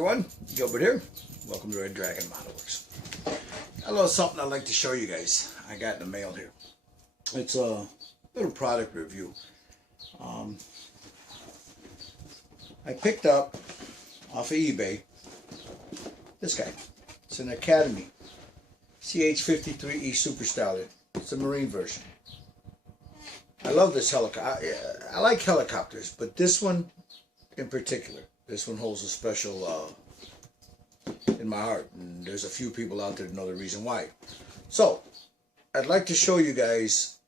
everyone, Gilbert here. Welcome to Red Dragon Model Works. A little something I'd like to show you guys. I got in the mail here. It's a little product review. I picked up off of eBay this guy. It's an Academy CH-53E Super Stallion. It's a Marine version. I love this helicopter. I like helicopters, but this one in particular. This one holds a special in my heart, and there's a few people out there that know the reason why. So, I'd like to show you guys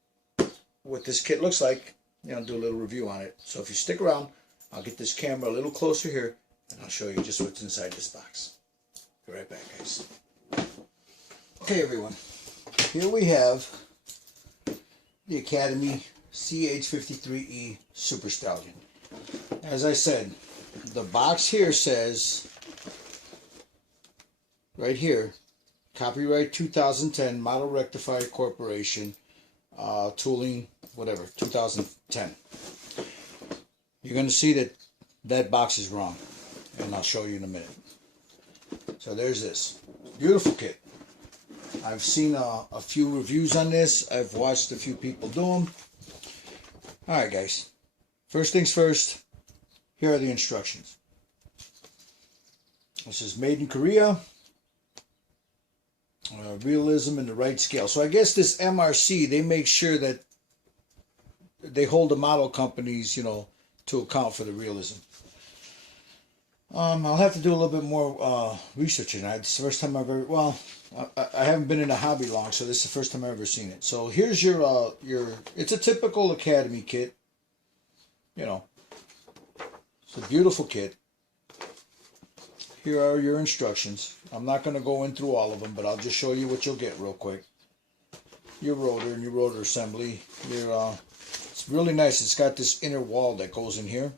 what this kit looks like, do a little review on it. So if you stick around, I'll get this camera a little closer here, and I'll show you just what's inside this box. Be right back, guys. Okay, everyone. Here we have the Academy CH-53E Super Stallion. As I said, the box here says, right here, copyright 2010, Model Rectifier Corporation, tooling, whatever, 2010. You're going to see that that box is wrong, and I'll show you in a minute. So there's this. Beautiful kit. I've seen a few reviews on this. I've watched a few people do them. Alright guys, first things first, here are the instructions. This is made in Korea. Realism in the right scale. So I guess this MRC, they make sure that they hold the model companies, to account for the realism. I'll have to do a little bit more research in it. It's the first time I've ever, well, I haven't been in a hobby long, so this is the first time I've ever seen it. So here's your it's a typical Academy kit. It's a beautiful kit. Here are your instructions. I'm not going to go in through all of them, but I'll just show you what you'll get real quick. Your rotor and your rotor assembly. It's really nice. It's got this inner wall that goes in here.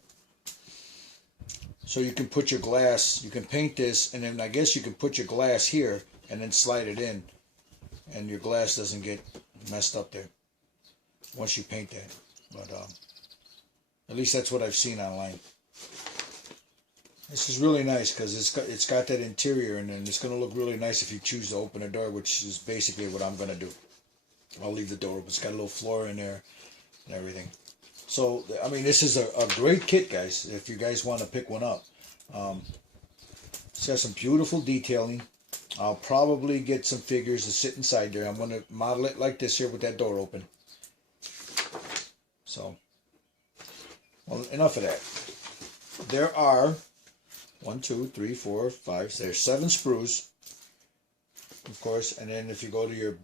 So you can put your glass, you can paint this, and then I guess you can put your glass here and then slide it in, and your glass doesn't get messed up there once you paint that. But at least that's what I've seen online. This is really nice because it's got that interior, and then it's going to look really nice if you choose to open a door, which is basically what I'm going to do. I'll leave the door open. It's got a little floor in there and everything. So, I mean, this is a great kit, guys, if you guys want to pick one up. It's got some beautiful detailing. I'll probably get some figures to sit inside there. I'm going to model it like this here with that door open. So, well, enough of that. There are 1, 2, 3, 4, 5, there's 7 sprues, of course, and then if you go to your,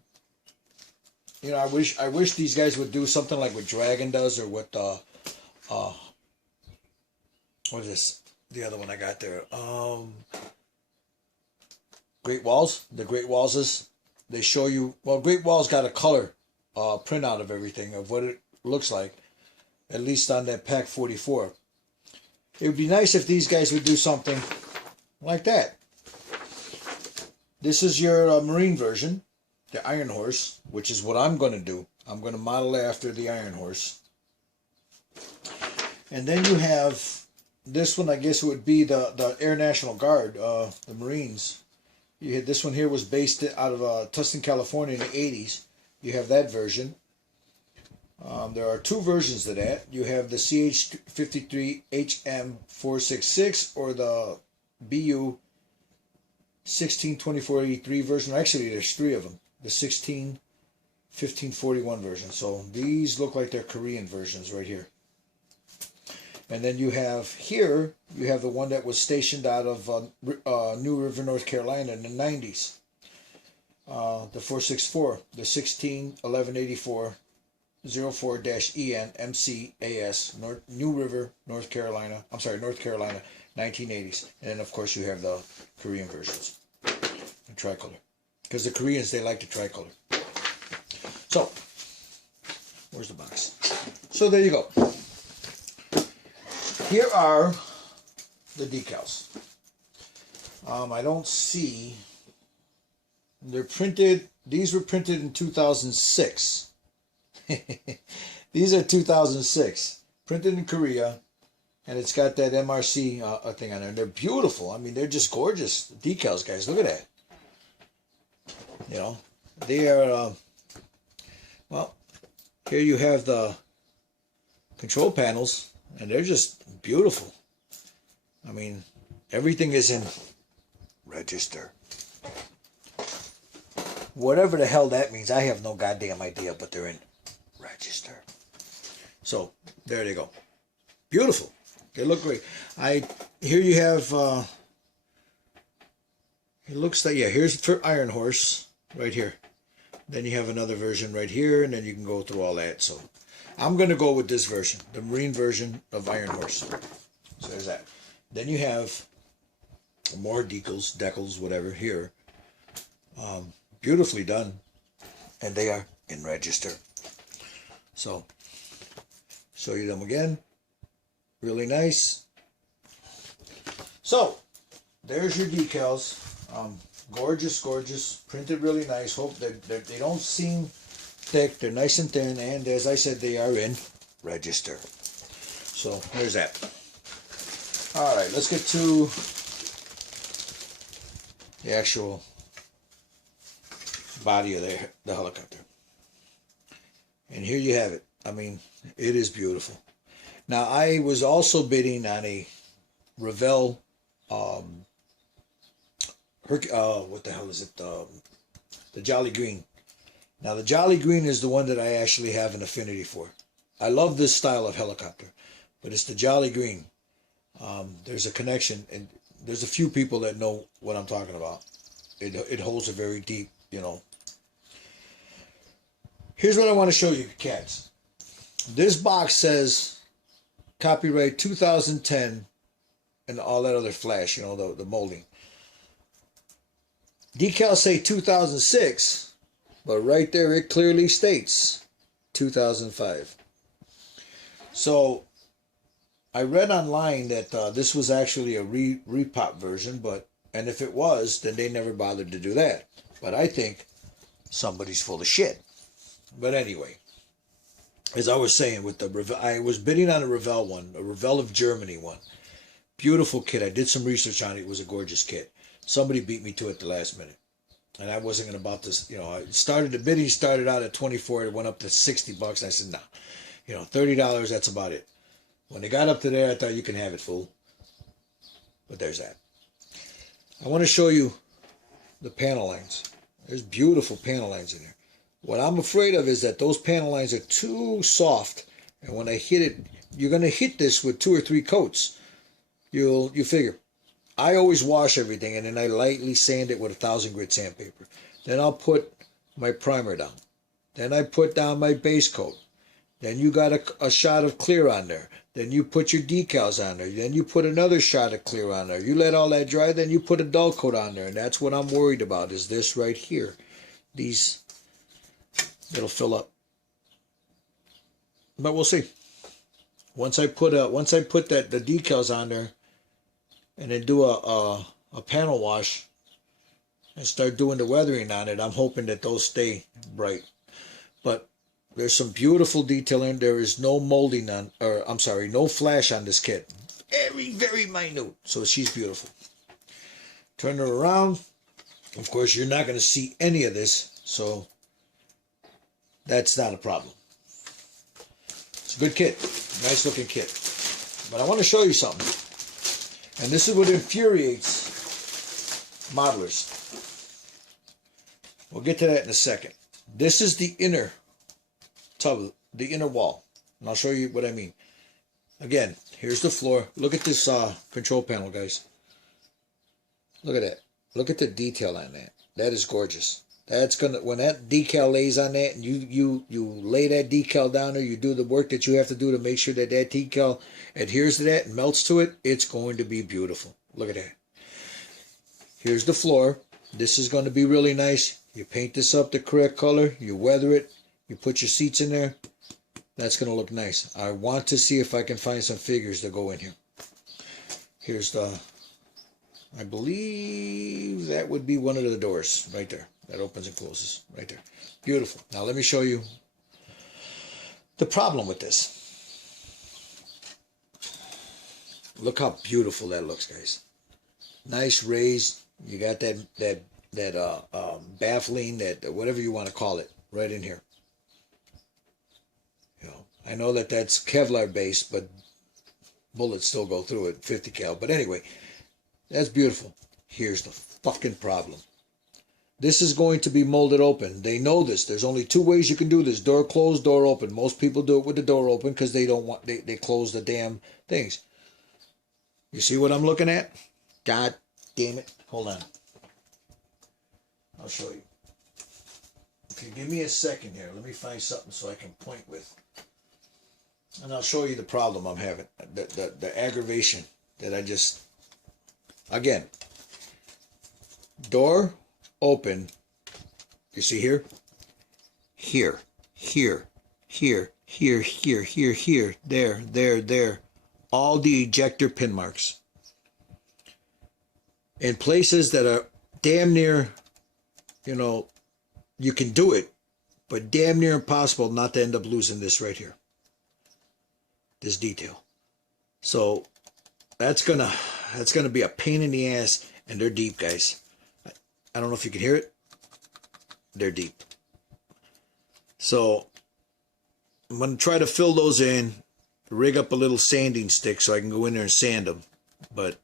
I wish these guys would do something like what Dragon does, or what what is this? The other one I got there. Great Walls. The Great Walls they show you. Well, Great Walls got a color printout of everything of what it looks like, at least on that Pack 44. It would be nice if these guys would do something like that. This is your Marine version. The Iron Horse, which is what I'm going to do. I'm going to model after the Iron Horse. And then you have this one, I guess it would be the Air National Guard, the Marines. You had this one here was based out of Tustin, California in the 80s. You have that version. There are 2 versions of that. You have the CH-53 HM466 or the BU 162483 version. Actually, there's 3 of them. The 1541 version. So these look like they're Korean versions right here. And then you have here, you have the one that was stationed out of New River, North Carolina in the 90s. The 464, the 161184 04-EN MCAS, New River, North Carolina. I'm sorry, North Carolina, 1980s. And then, of course, you have the Korean versions, the tricolor. Because the Koreans, they like the tricolor. So, where's the box? So, there you go. Here are the decals. I don't see... They're printed... These were printed in 2006. These are 2006. Printed in Korea. And it's got that MRC thing on there. They're beautiful. I mean, they're just gorgeous decals, guys. Look at that. You know, they are, well, here you have the control panels, and they're just beautiful. I mean, everything is in register. Whatever the hell that means, I have no goddamn idea, but they're in register. So, there they go. Beautiful. They look great. Here you have, it looks like, yeah, here's for Iron Horse, right here. Then you have another version right here, and then you can go through all that. So, I'm going to go with this version, the Marine version of Iron Horse. So, there's that. Then you have more decals, whatever, here. Beautifully done. And they are in register. So, show you them again. Really nice. So, there's your decals. Gorgeous, gorgeous. Printed really nice. Hope that they don't seem thick. They're nice and thin. And as I said, they are in register. So, there's that. Alright, let's get to the actual body of the helicopter. And here you have it. I mean, it is beautiful. Now, I was also bidding on a Revell, what the hell is it? The Jolly Green. Now, the Jolly Green is the one that I actually have an affinity for. I love this style of helicopter, but it's the Jolly Green. There's a connection, and there's a few people that know what I'm talking about. It holds a very deep, you know. Here's what I want to show you, cats. This box says copyright 2010 and all that other flash, you know, the molding. Decals say 2006, but right there it clearly states 2005. So I read online that this was actually a repop version, and if it was, then they never bothered to do that. But I think somebody's full of shit. But anyway, as I was saying, with I was bidding on a Revell one, a Revell of Germany one. Beautiful kit. I did some research on it. It was a gorgeous kit. Somebody beat me to it the last minute. And I wasn't going to about this, you know, the bidding started out at 24, it went up to 60 bucks. And I said, no, you know, $30, that's about it. When they got up to there, I thought, you can have it, fool. But there's that. I want to show you the panel lines. There's beautiful panel lines in there. What I'm afraid of is that those panel lines are too soft. And when I hit it, you're going to hit this with 2 or 3 coats. You figure. I always wash everything, and then I lightly sand it with 1000 grit sandpaper. Then I'll put my primer down. Then I put down my base coat. Then you got a shot of clear on there. Then you put your decals on there. Then you put another shot of clear on there. You let all that dry, then you put a dull coat on there. And that's what I'm worried about, is this right here. These, it'll fill up. But we'll see. Once I put the decals on there, and then do a panel wash and start doing the weathering on it, I'm hoping that those stay bright. But there's some beautiful detailing. There is no molding on, or I'm sorry, no flash on this kit. Very, very minute. So she's beautiful. Turn her around. Of course, you're not going to see any of this, so that's not a problem. It's a good kit. Nice looking kit. But I want to show you something. And this is what infuriates modelers. We'll get to that in a second. This is the inner tub, the inner wall. And I'll show you what I mean. Again, here's the floor. Look at this control panel, guys. Look at that. Look at the detail on that. That is gorgeous. That's gonna, when that decal lays on that, and you lay that decal down there, you do the work that you have to do to make sure that that decal adheres to that and melts to it, it's going to be beautiful. Look at that. Here's the floor. This is going to be really nice. You paint this up the correct color, you weather it, you put your seats in there. That's going to look nice. I want to see if I can find some figures to go in here. Here's the, I believe that would be one of the doors right there. That opens and closes right there. Beautiful. Now let me show you the problem with this. Look how beautiful that looks, guys. Nice raised. You got that baffling, that whatever you want to call it, right in here. You know, I know that that's Kevlar based, but bullets still go through it, 50 cal. But anyway, that's beautiful. Here's the fucking problem. This is going to be molded open. They know this. There's only two ways you can do this: door closed, door open. Most people do it with the door open because they don't want they close the damn things. You see what I'm looking at? God damn it. Hold on. I'll show you. If you give me a second here, let me find something so I can point with. And I'll show you the problem I'm having. The aggravation that I just... Again. Door open. You see here? Here. Here. Here. Here. Here. Here. Here. There. There. There. All the ejector pin marks. In places that are damn near, you know, you can do it, but damn near impossible not to end up losing this right here. This detail. So that's gonna be a pain in the ass, and they're deep, guys. I don't know if you can hear it. They're deep. So I'm gonna try to fill those in, rig up a little sanding stick so I can go in there and sand them, but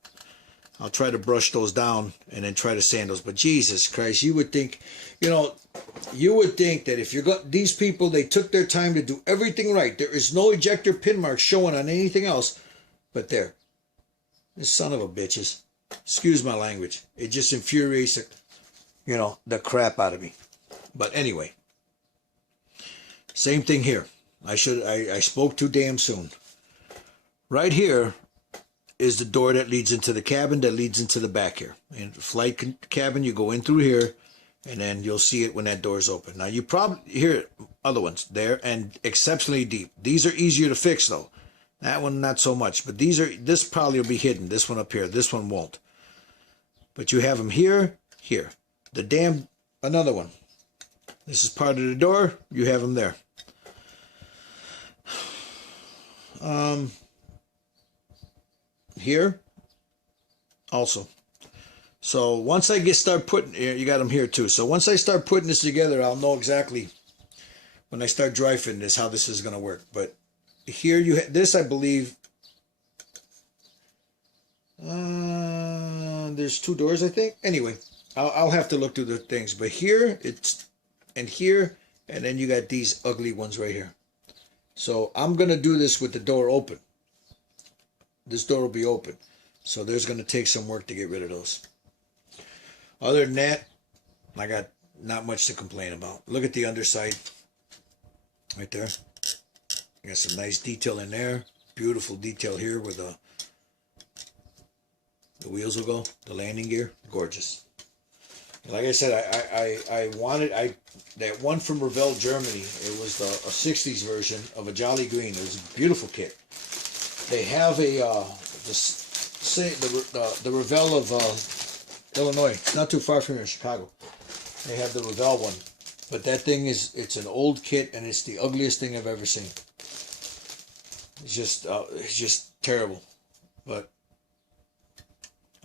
I'll try to brush those down and then try to sand those. But Jesus Christ, you would think, you know, you would think that if you're got these people, they took their time to do everything right. There is no ejector pin mark showing on anything else, but there. This son of a bitches. Excuse my language. It just infuriates, you know, the crap out of me. But anyway, same thing here. I spoke too damn soon. Right here is the door that leads into the cabin, that leads into the back here. In the flight cabin, you go in through here, and then you'll see it when that door's open. Now, you probably hear other ones there, and exceptionally deep. These are easier to fix, though. That one, not so much. But this probably will be hidden. This one up here. This one won't. But you have them here, here. Another one. This is part of the door. You have them there. Here also. So once I start putting, you got them here too. So once I start putting this together, I'll know exactly when I start dry fitting this how this is going to work. But here this, I believe, there's two doors, I think. Anyway, I'll have to look through the things. But here here, and then you got these ugly ones right here. So I'm going to do this with the door open. This door will be open. So there's going to take some work to get rid of those. Other than that, I got not much to complain about. Look at the underside. Right there. I got some nice detail in there. Beautiful detail here where the wheels will go. The landing gear. Gorgeous. Like I said, I wanted that one from Revell, Germany. It was a 60s version of a Jolly Green. It was a beautiful kit. They have the Revell of Illinois, not too far from here in Chicago. They have the Revell one, but that thing it's an old kit and it's the ugliest thing I've ever seen. It's just terrible, but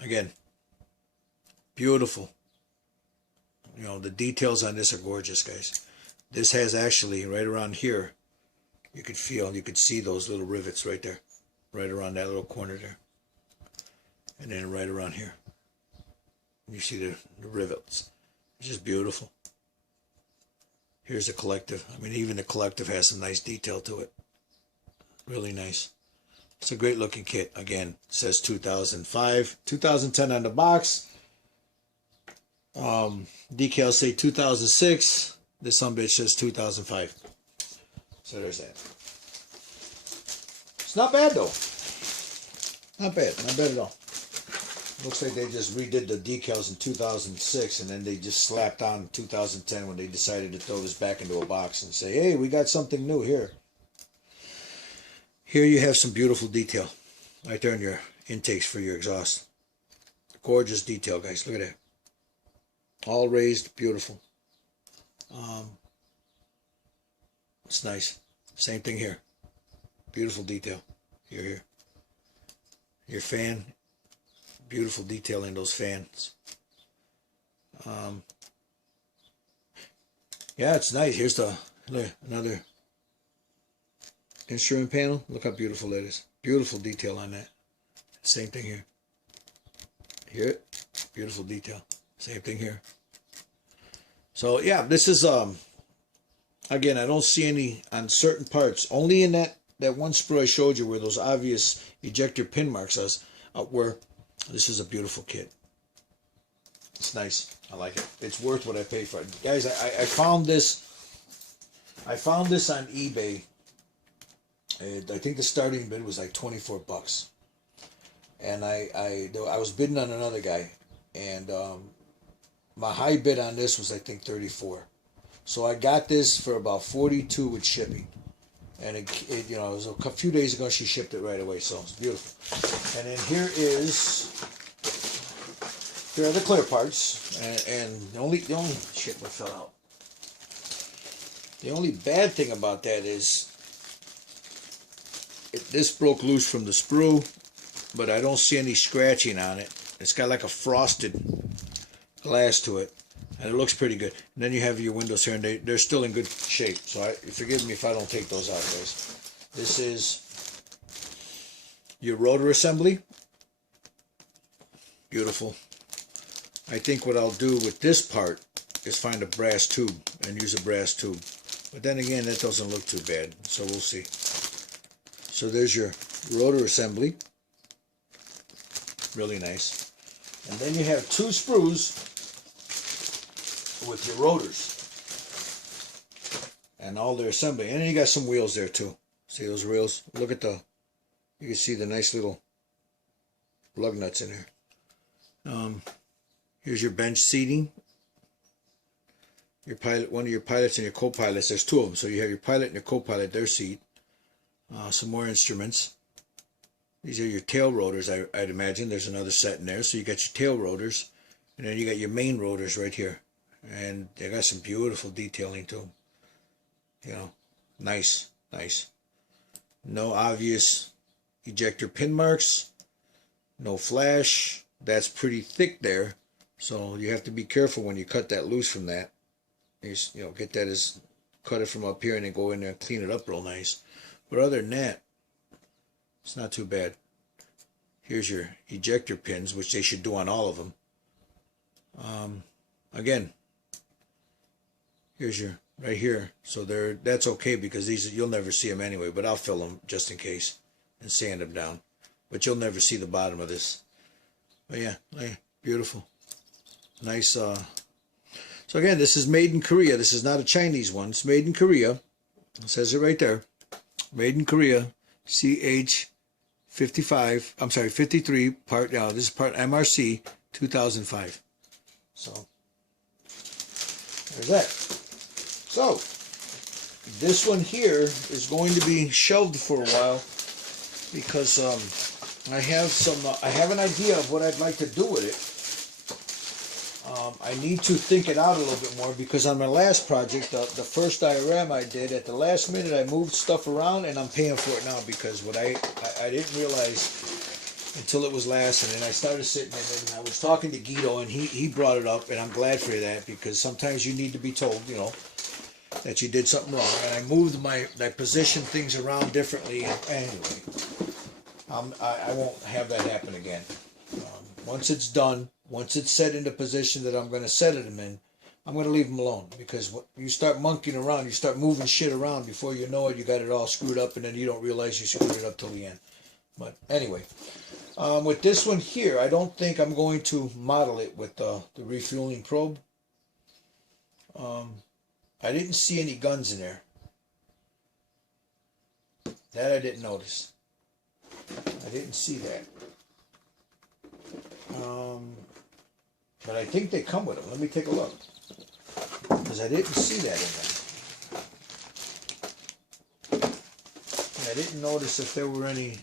again, beautiful. You know, the details on this are gorgeous, guys. This has actually right around here. You could see those little rivets right there. Right around that little corner there. And then right around here. You see the rivets. It's just beautiful. Here's the collective. I mean, even the collective has some nice detail to it. Really nice. It's a great looking kit. Again, it says 2005. 2010 on the box. Decals say 2006. This sumbitch says 2005. So there's that. It's not bad though. Not bad. Not bad at all. Looks like they just redid the decals in 2006 and then they just slapped on 2010 when they decided to throw this back into a box and say, hey, we got something new here. Here you have some beautiful detail. Right there in your intakes for your exhaust. Gorgeous detail, guys. Look at that. All raised. Beautiful. It's nice. Same thing here. Beautiful detail. Here. your fan. Beautiful detail in those fans. Yeah, it's nice. Here's the another instrument panel. Look how beautiful that is. Beautiful detail on that. Same thing here. Hear it? Beautiful detail. Same thing here. So yeah, this is again, I don't see any on certain parts. Only in that one sprue I showed you where those obvious ejector pin marks is. Where this is a beautiful kit. It's nice. I like it. It's worth what I paid for it. Guys, I found this. I found this on eBay. I think the starting bid was like 24 bucks. And I was bidding on another guy. And my high bid on this was I think 34. So I got this for about 42 with shipping. And it you know, it was a few days ago she shipped it right away. So it's beautiful. And then here are the clear parts, and the only shit that fell out. The only bad thing about that is this broke loose from the sprue, but I don't see any scratching on it. It's got like a frosted glass to it, and it looks pretty good. And then you have your windows here, and they're still in good shape. So forgive me if I don't take those out, guys. This is your rotor assembly. Beautiful. I think what I'll do with this part is find a brass tube and use a brass tube. But then again, that doesn't look too bad, so we'll see. So there's your rotor assembly. Really nice. And then you have two sprues with your rotors and all their assembly. And then you got some wheels there too. See those wheels? Look at you can see the nice little lug nuts in there. Here's your bench seating. Your pilot, one of your pilots and your co-pilots. There's two of them. So you have your pilot and your co-pilot, their seat. Some more instruments. These are your tail rotors, I'd imagine. There's another set in there. So you got your tail rotors. And then you got your main rotors right here. And they got some beautiful detailing to them. You know, nice, nice. No obvious ejector pin marks. No flash. That's pretty thick there. So you have to be careful when you cut that loose from that. You know, get that cut it from up here and then go in there and clean it up real nice. But other than that, it's not too bad. Here's your ejector pins, which they should do on all of them. Again, here's your right here. So that's okay because these you'll never see them anyway. But I'll fill them just in case and sand them down. But you'll never see the bottom of this. But yeah, beautiful. Nice. So again, this is made in Korea. This is not a Chinese one. It's made in Korea. It says it right there. Made in Korea. CH-53. Part. This is part MRC 2005. So there's that. So this one here is going to be shelved for a while because I have an idea of what I'd like to do with it. I need to think it out a little bit more because on my last project, the first diorama I did, at the last minute I moved stuff around and I'm paying for it now because what I didn't realize until it was last, and then I started sitting and I was talking to Guido and he brought it up, and I'm glad for that because sometimes you need to be told, you know, that you did something wrong. And I moved I positioned things around differently. Anyway, I won't have that happen again. Once it's done, once it's set into position that I'm going to set it in, I'm going to leave them alone because when you start monkeying around, you start moving shit around, before you know it, you got it all screwed up, and then you don't realize you screwed it up till the end. But anyway, with this one here, I don't think I'm going to model it with the refueling probe. I didn't see any guns in there. That I didn't notice. I didn't see that. But I think they come with them. Let me take a look. Because I didn't see that in there. And I didn't notice if there were any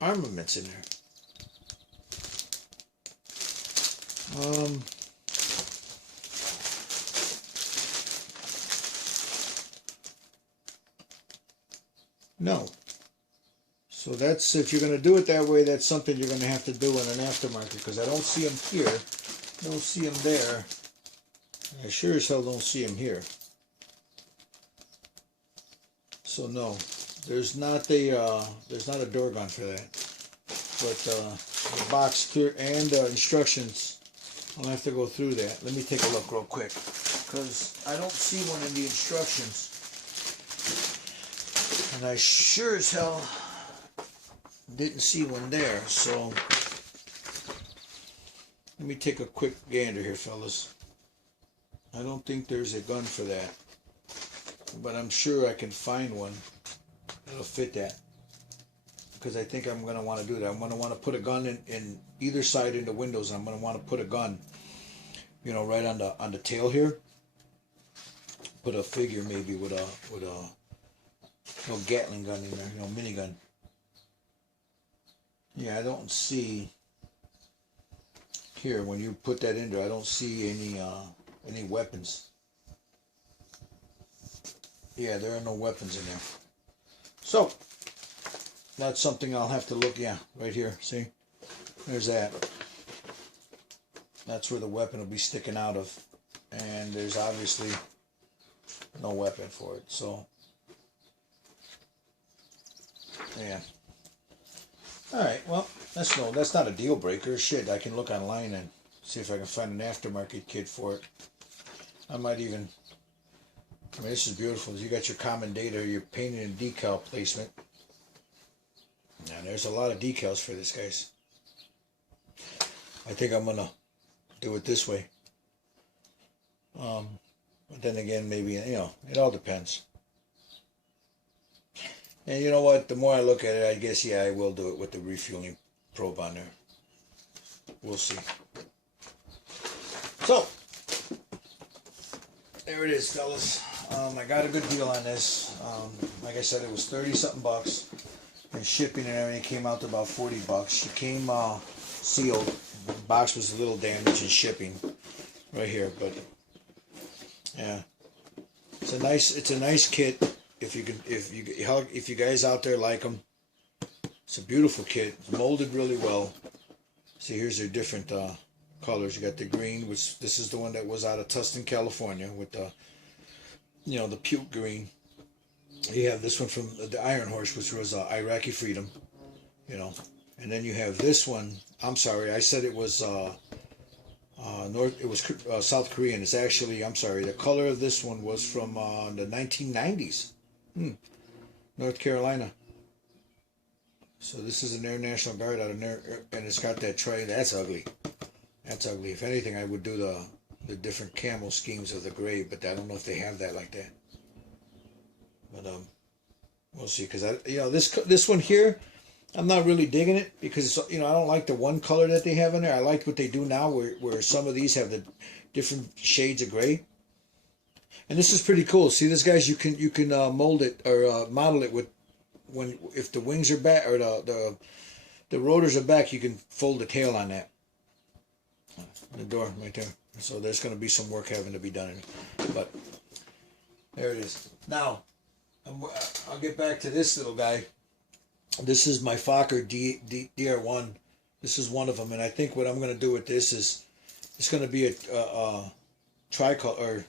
armaments in there. No. So that's, if you're going to do it that way, that's something you're going to have to do in an aftermarket, because I don't see them here, don't see them there. I sure as hell don't see them here. So no, there's not a door gun for that. But the box clear and instructions, I'll have to go through that. Let me take a look real quick, because I don't see one in the instructions, and I sure as hell didn't see one there. So let me take a quick gander here, fellas. I don't think there's a gun for that, but I'm sure I can find one that'll fit that, because I think I'm going to want to do that. I'm going to want to put a gun in either side in the windows, and I'm going to want to put a gun, you know, right on the tail here. Put a figure maybe with a no Gatling gun in there, you know, minigun. Yeah, I don't see here, when you put that in there, I don't see any weapons. Yeah, there are no weapons in there. So that's something I'll have to look. Yeah, right here. See, there's that. That's where the weapon will be sticking out of, and there's obviously no weapon for it. So yeah. All right. Well, that's not a deal breaker. Shit, I can look online and see if I can find an aftermarket kit for it. I might even. I mean, this is beautiful. You got your common data, your painting and decal placement. Now, there's a lot of decals for this, guys. I think I'm gonna do it this way. But then again, maybe, you know, it all depends. And you know what? The more I look at it, I guess, yeah, I will do it with the refueling probe on there. We'll see. So, there it is, fellas. I got a good deal on this. Like I said, it was 30-something bucks. And shipping and everything came out to about 40 bucks. She came sealed. The box was a little damaged in shipping right here, but yeah. It's a nice kit. If you guys out there like them, it's a beautiful kit. It's molded really well. See, here's their different colors. You got the green, which this is the one that was out of Tustin, California, with the, you know, the puke green. You have this one from the Iron Horse, which was Iraqi Freedom, you know, and then you have this one. I'm sorry, I said it was South Korean. It's actually, I'm sorry, the color of this one was from the 1990s. North Carolina. So this is an Air National Guard out of there, and it's got that tray. That's ugly. That's ugly. If anything, I would do the different camo schemes of the gray, but I don't know if they have that like that. But we'll see. Because this one here, I'm not really digging it, because I don't like the one color that they have in there. I like what they do now, where some of these have the different shades of gray. And this is pretty cool. See this, guys? You can mold it or model it with if the wings are back or the rotors are back, you can fold the tail on that. The door right there. So there's going to be some work having to be done in it. But there it is. Now I'll get back to this little guy. This is my Fokker DR1. This is one of them, and I think what I'm going to do with this is it's going to be a tricolor, or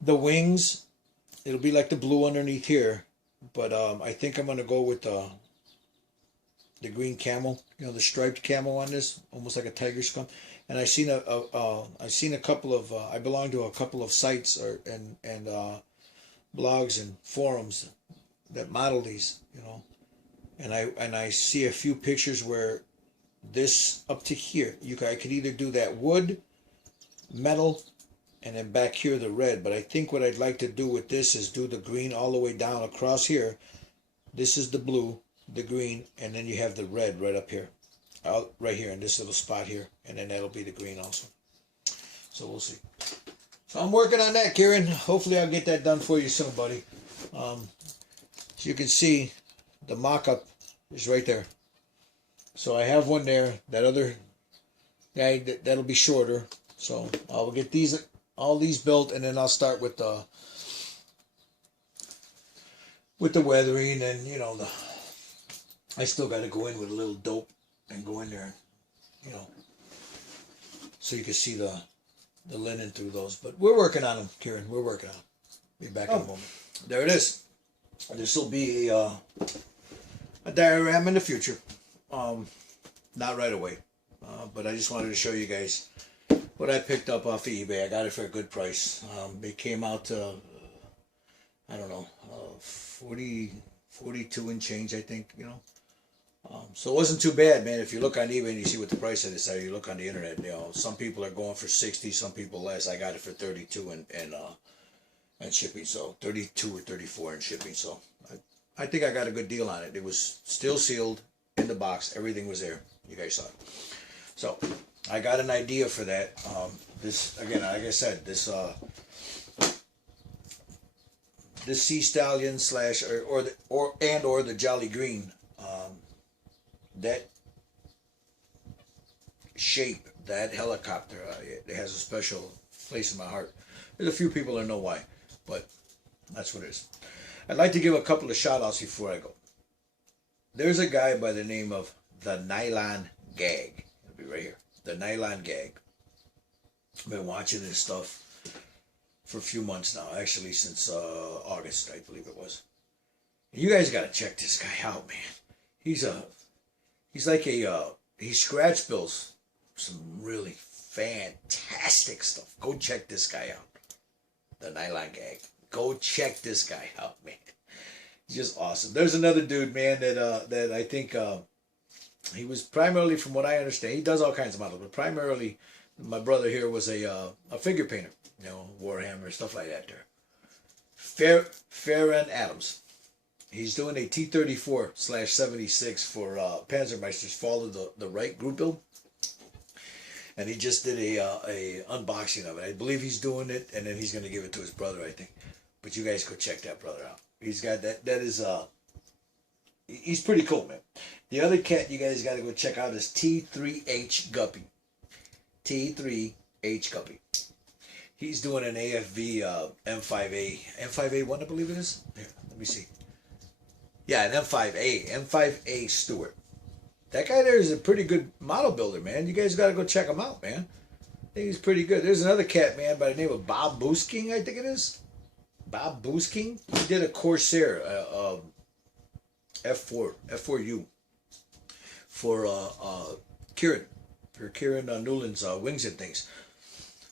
the wings. It'll be like the blue underneath here, but I think I'm going to go with the green camel, the striped camel on this, almost like a tiger scum. And I seen a couple of I belong to a couple of sites and blogs and forums that model these, and I see a few pictures where this up to here, I could either do that wood, metal, and then back here the red. But I think what I'd like to do with this is do the green all the way down across here. This is the blue, the green, and then you have the red right up here, right here in this little spot here, and then that'll be the green also. So we'll see. So I'm working on that, Kieran. Hopefully I'll get that done for you soon, buddy. As you can see, the mock-up is right there. So I have one there. That other guy, that'll be shorter. So I'll get all these built, and then I'll start with the weathering and I still got to go in with a little dope and go in there, you know, so you can see the linen through those. But we're working on them, Kieran. We're working on them. Be back in a moment. There it is. This will be a diorama in the future. Not right away. But I just wanted to show you guys what I picked up off of eBay. I got it for a good price. It came out to, I don't know, 42 and change, I think, you know. So it wasn't too bad, man. If you look on eBay and you see what the price of this is, you look on the internet, you know, some people are going for 60, some people less. I got it for 32 and shipping, so 32 or 34 in shipping. So I think I got a good deal on it. It was still sealed in the box. Everything was there. You guys saw it. So I got an idea for that. This, again, like I said, this Sea Stallion slash or the Jolly Green, that shape, that helicopter, it has a special place in my heart. There's a few people that know why, but that's what it is. I'd like to give a couple of shout outs before I go. There's a guy by the name of the Nylon Gag. It'll be right here. The Nylon Gag. I've been watching this stuff for a few months now, actually since August, I believe it was. And you guys got to check this guy out, man. He's like he scratch builds some really fantastic stuff. Go check this guy out. The Nylon Gag. Go check this guy out, man. He's just awesome. There's another dude, man, that I think he was primarily, from what I understand, he does all kinds of models, but primarily my brother here was a figure painter, you know, Warhammer, stuff like that there. Farron Adams. He's doing a T-34/76 for Panzermeister's Fall of the Right group build. And he just did a unboxing of it. I believe he's doing it, and then he's going to give it to his brother, I think. But you guys go check that brother out. He's got that is he's pretty cool, man. The other cat you guys got to go check out is T3H Guppy. T3H Guppy. He's doing an AFV M5A1, I believe it is. Here, let me see. Yeah, an M5A Stewart. That guy there is a pretty good model builder, man. You guys got to go check him out, man. I think he's pretty good. There's another cat, man, by the name of Bob Boosking, I think it is. Bob Boosking. He did a Corsair F4U for Kieran. For Kieran Newland's wings and things.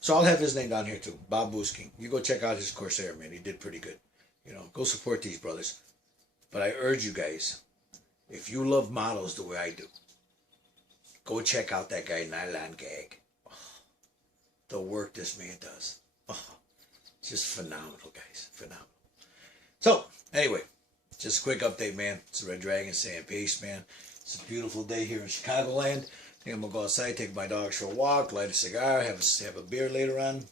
So I'll have his name down here too. Bob Boosking. You go check out his Corsair, man. He did pretty good. You know, go support these brothers. But I urge you guys, if you love models the way I do, go check out that guy Nylon Gag. Oh, the work this man does. Oh, just phenomenal, guys. Phenomenal. So, anyway, just a quick update, man. It's Red Dragon saying peace, man. It's a beautiful day here in Chicagoland. I think I'm going to go outside, take my dogs for a walk, light a cigar, have a beer later on,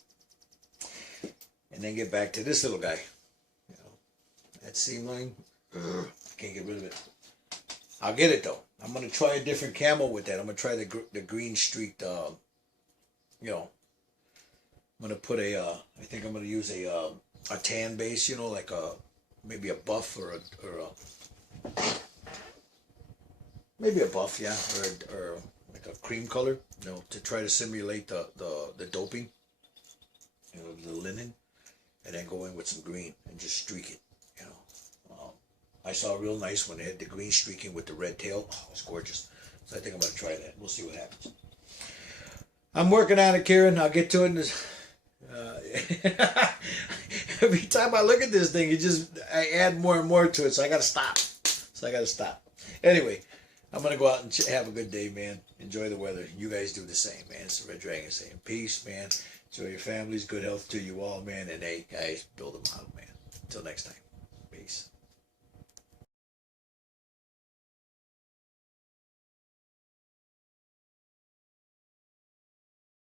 and then get back to this little guy. You know, that seam line, I can't get rid of it. I'll get it, though. I'm going to try a different camo with that. I'm going to try the green streaked, you know, I'm going to put I think I'm going to use a tan base, you know, like maybe a buff or maybe a buff, yeah, or like a cream color, you know, to try to simulate the doping, you know, the linen, and then go in with some green and just streak it, you know. I saw a real nice one. It had the green streaking with the red tail. Oh, it was gorgeous. So I think I'm going to try that. We'll see what happens. I'm working on it, Kieran. I'll get to it. Every time I look at this thing, I add more and more to it. So I got to stop. Anyway, I'm going to go out and have a good day, man. Enjoy the weather. You guys do the same, man. It's the Red Dragon saying peace, man. Enjoy your families. Good health to you all, man. And hey, guys, build a model, man. Until next time.